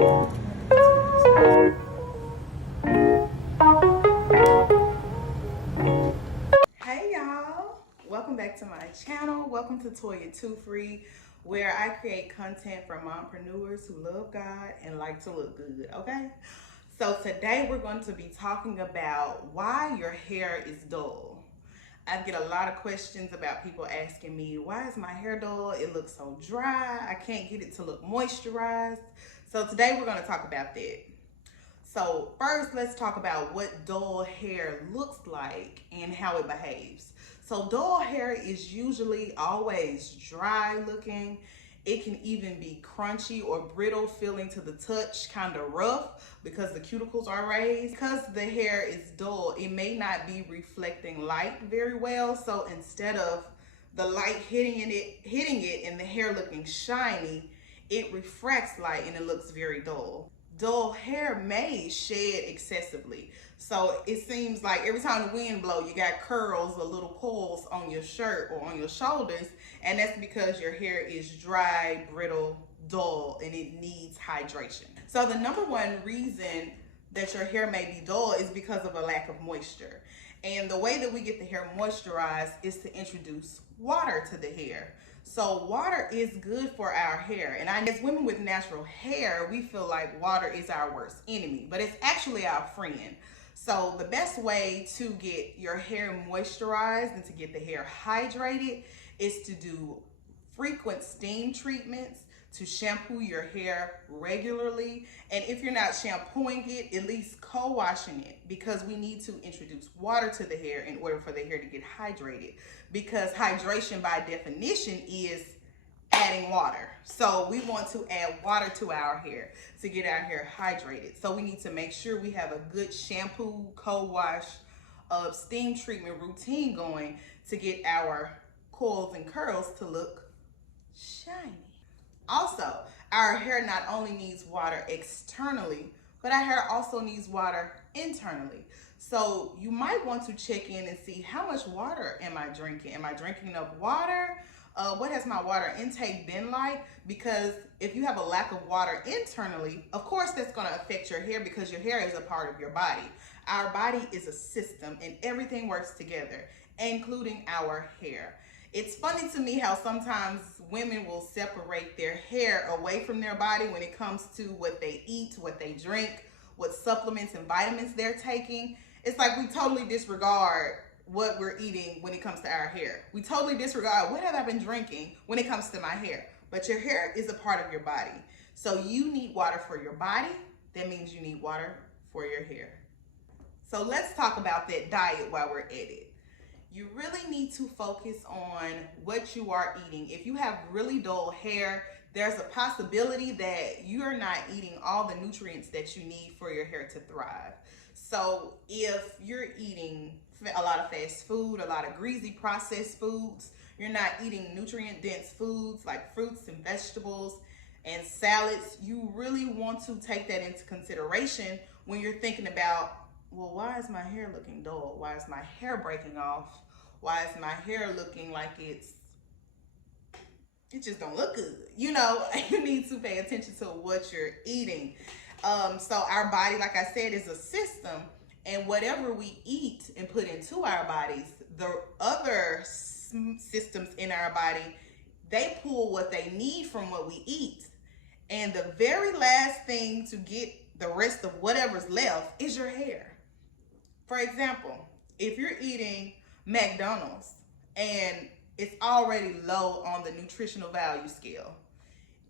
Hey y'all, welcome back to my channel. Welcome to Toya Too Free, where I create content for mompreneurs who love God and like to look good, okay? So today we're going to be talking about why your hair is dull. I get a lot of questions about people asking me, why is my hair dull? It looks so dry. I can't get it to look moisturized. So today we're going to talk about that. So first, let's talk about what dull hair looks like and how it behaves. So dull hair is usually always dry looking. It can even be crunchy or brittle feeling to the touch, kind of rough because the cuticles are raised. Because the hair is dull, it may not be reflecting light very well. So instead of the light hitting it and the hair looking shiny, it refracts light and it looks very dull. Dull hair may shed excessively. So it seems like every time the wind blows, you got curls or little coils on your shirt or on your shoulders, and that's because your hair is dry, brittle, dull, and it needs hydration. So the number one reason that your hair may be dull is because of a lack of moisture. And the way that we get the hair moisturized is to introduce water to the hair. So water is good for our hair. And as women with natural hair, we feel like water is our worst enemy, but it's actually our friend. So the best way to get your hair moisturized and to get the hair hydrated is to do frequent steam treatments, to shampoo your hair regularly, and if you're not shampooing it, at least co-washing it, because we need to introduce water to the hair in order for the hair to get hydrated, because hydration by definition is adding water. So we want to add water to our hair to get our hair hydrated. So we need to make sure we have a good shampoo, co-wash, steam treatment routine going to get our coils and curls to look shiny. Also, our hair not only needs water externally, but our hair also needs water internally. So you might want to check in and see, how much water am I drinking? Am I drinking enough water? What has my water intake been like? Because if you have a lack of water internally, of course that's going to affect your hair, because your hair is a part of your body. Our body is a system and everything works together, including our hair. It's funny to me how sometimes women will separate their hair away from their body when it comes to what they eat, what they drink, what supplements and vitamins they're taking. It's like we totally disregard what we're eating when it comes to our hair. We totally disregard, what have I been drinking when it comes to my hair? But your hair is a part of your body. So you need water for your body. That means you need water for your hair. So let's talk about that diet while we're at it. You really need to focus on what you are eating. If you have really dull hair, there's a possibility that you're not eating all the nutrients that you need for your hair to thrive. So if you're eating a lot of fast food, a lot of greasy processed foods, you're not eating nutrient dense foods like fruits and vegetables and salads, you really want to take that into consideration when you're thinking about, well, why is my hair looking dull? Why is my hair breaking off? Why is my hair looking like it just don't look good? You know, you need to pay attention to what you're eating. So our body, like I said, is a system, and whatever we eat and put into our bodies, the other systems in our body, they pull what they need from what we eat. And the very last thing to get the rest of whatever's left is your hair. For example, if you're eating McDonald's and it's already low on the nutritional value scale,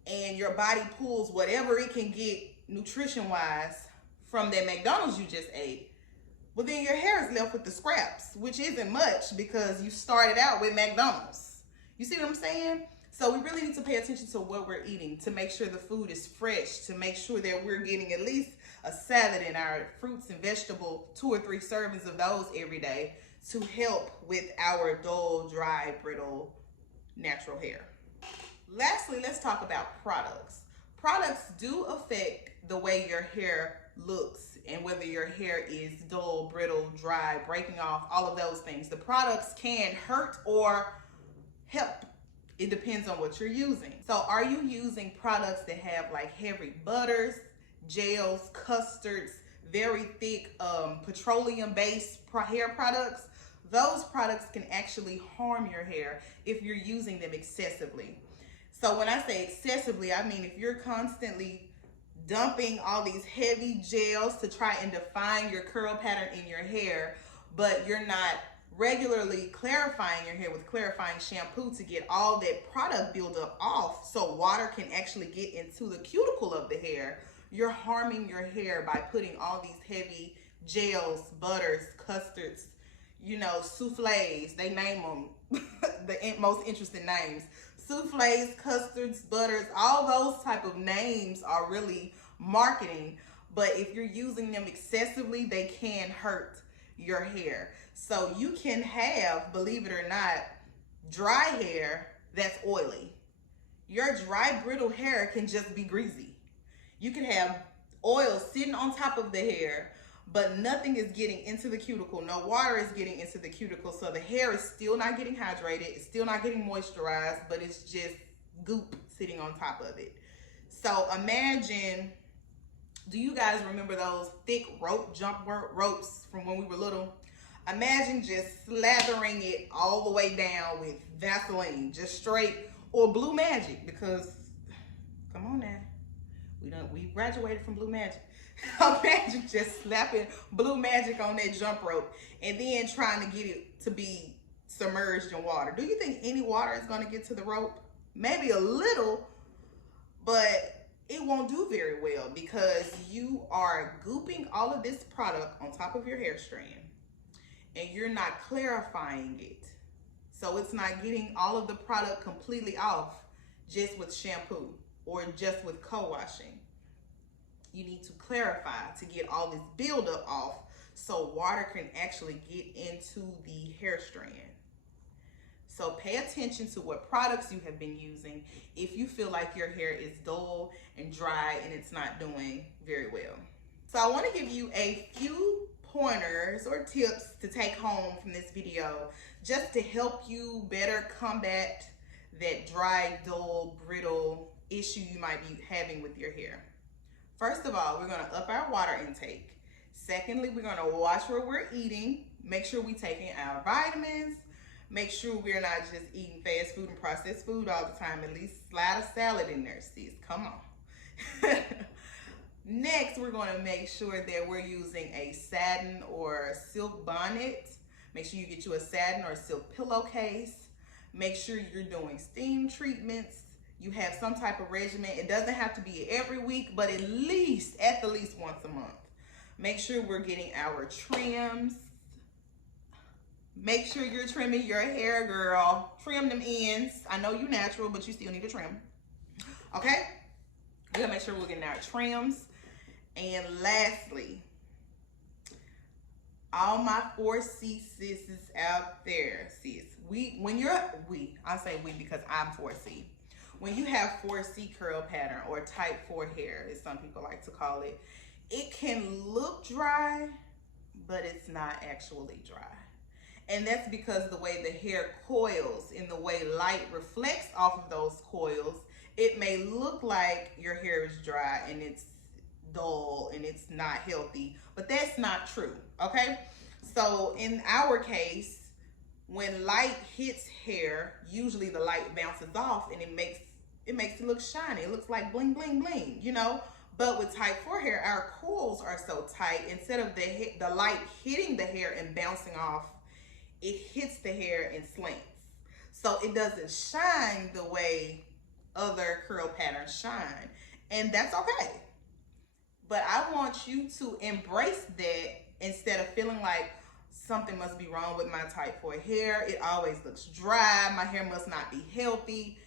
and your body pulls whatever it can get nutrition wise from that McDonald's you just ate, well, then your hair is left with the scraps, which isn't much because you started out with McDonald's. You see what I'm saying? So we really need to pay attention to what we're eating, to make sure the food is fresh, to make sure that we're getting at least a salad and our fruits and vegetable, 2 or 3 servings of those every day, to help with our dull, dry, brittle, natural hair. Lastly, let's talk about products. Products do affect the way your hair looks and whether your hair is dull, brittle, dry, breaking off, all of those things. The products can hurt or help. It depends on what you're using. So are you using products that have like heavy butters, gels, custards, very thick petroleum-based hair products, those products can actually harm your hair if you're using them excessively. So when I say excessively, I mean if you're constantly dumping all these heavy gels to try and define your curl pattern in your hair, but you're not regularly clarifying your hair with clarifying shampoo to get all that product buildup off so water can actually get into the cuticle of the hair, you're harming your hair by putting all these heavy gels, butters, custards, you know, souffles, they name them the most interesting names. Souffles, custards, butters, all those type of names are really marketing, but if you're using them excessively, they can hurt your hair. So you can have, believe it or not, dry hair that's oily. Your dry, brittle hair can just be greasy. You can have oil sitting on top of the hair, but nothing is getting into the cuticle. No water is getting into the cuticle. So the hair is still not getting hydrated. It's still not getting moisturized, but it's just goop sitting on top of it. So imagine, do you guys remember those thick jump ropes from when we were little? Imagine just slathering it all the way down with Vaseline, just straight, or Blue Magic, because come on now, we graduated from Blue Magic. Imagine just slapping Blue Magic on that jump rope and then trying to get it to be submerged in water. Do you think any water is going to get to the rope? Maybe a little, but it won't do very well because you are gooping all of this product on top of your hair strand and you're not clarifying it. So it's not getting all of the product completely off just with shampoo or just with co-washing. You need to clarify to get all this buildup off so water can actually get into the hair strand. So pay attention to what products you have been using if you feel like your hair is dull and dry and it's not doing very well. So I want to give you a few pointers or tips to take home from this video just to help you better combat that dry, dull, brittle issue you might be having with your hair. First of all, we're going to up our water intake. Secondly, we're going to watch where we're eating. Make sure we're taking our vitamins. Make sure we're not just eating fast food and processed food all the time. At least slide a salad in there, sis. Come on. Next, we're going to make sure that we're using a satin or silk bonnet. Make sure you get you a satin or silk pillowcase. Make sure you're doing steam treatments. You have some type of regimen. It doesn't have to be every week, but at the least once a month. Make sure we're getting our trims. Make sure you're trimming your hair, girl. Trim them ends. I know you're natural, but you still need to trim. Okay? We gotta make sure we're getting our trims. And lastly, all my 4C sisters out there, sis. I say we because I'm 4C. When you have 4C curl pattern or type 4 hair, as some people like to call it, it can look dry, but it's not actually dry. And that's because the way the hair coils and the way light reflects off of those coils, it may look like your hair is dry and it's dull and it's not healthy, but that's not true, okay? So in our case, when light hits hair, usually the light bounces off and it makes it look shiny. It looks like bling, bling, bling, you know? But with type 4 hair, our coils are so tight, instead of the light hitting the hair and bouncing off, it hits the hair and slants. So it doesn't shine the way other curl patterns shine. And that's okay. But I want you to embrace that instead of feeling like something must be wrong with my type 4 hair. It always looks dry. My hair must not be healthy.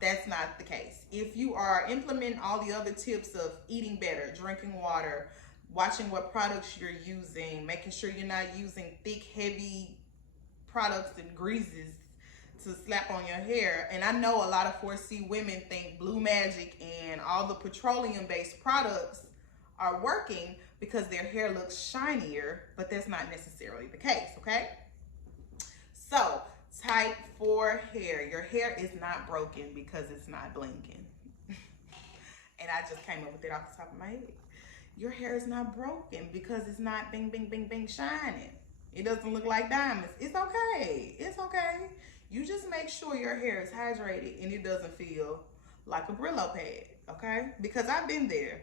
That's not the case. If you are implementing all the other tips of eating better, drinking water, watching what products you're using, making sure you're not using thick, heavy products and greases to slap on your hair. And I know a lot of 4C women think Blue Magic and all the petroleum-based products are working because their hair looks shinier, but that's not necessarily the case, okay? So, type 4 hair. Your hair is not broken because it's not blinking. And I just came up with it off the top of my head. Your hair is not broken because it's not bing, bing, bing, bing shining. It doesn't look like diamonds. It's okay. It's okay. You just make sure your hair is hydrated and it doesn't feel like a Brillo pad, okay? Because I've been there.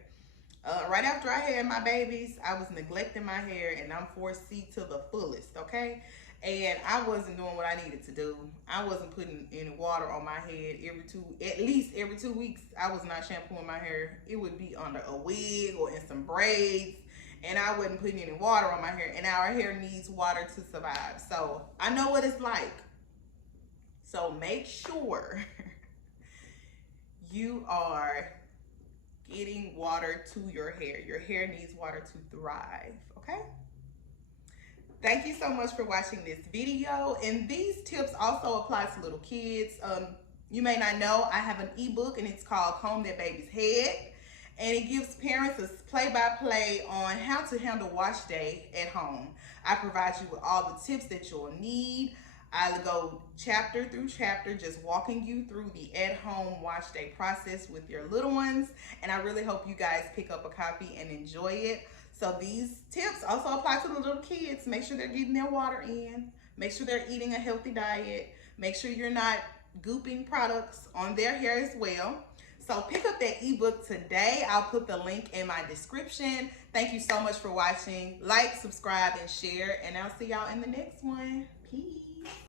Right after I had my babies, I was neglecting my hair, and I'm 4C to the fullest, okay? And I wasn't doing what I needed to do. I wasn't putting any water on my head at least every 2 weeks. I was not shampooing my hair. It would be under a wig or in some braids, and I wasn't putting any water on my hair. And our hair needs water to survive. So I know what it's like. So make sure you are getting water to your hair. Your hair needs water to thrive, okay? Thank you so much for watching this video. And these tips also apply to little kids. You may not know, I have an ebook and it's called Comb That Baby's Head. And it gives parents a play-by-play on how to handle wash day at home. I provide you with all the tips that you'll need. I go chapter through chapter, just walking you through the at-home wash day process with your little ones. And I really hope you guys pick up a copy and enjoy it. So these tips also apply to the little kids. Make sure they're getting their water in. Make sure they're eating a healthy diet. Make sure you're not gooping products on their hair as well. So pick up that ebook today. I'll put the link in my description. Thank you so much for watching. Like, subscribe, and share. And I'll see y'all in the next one. Peace.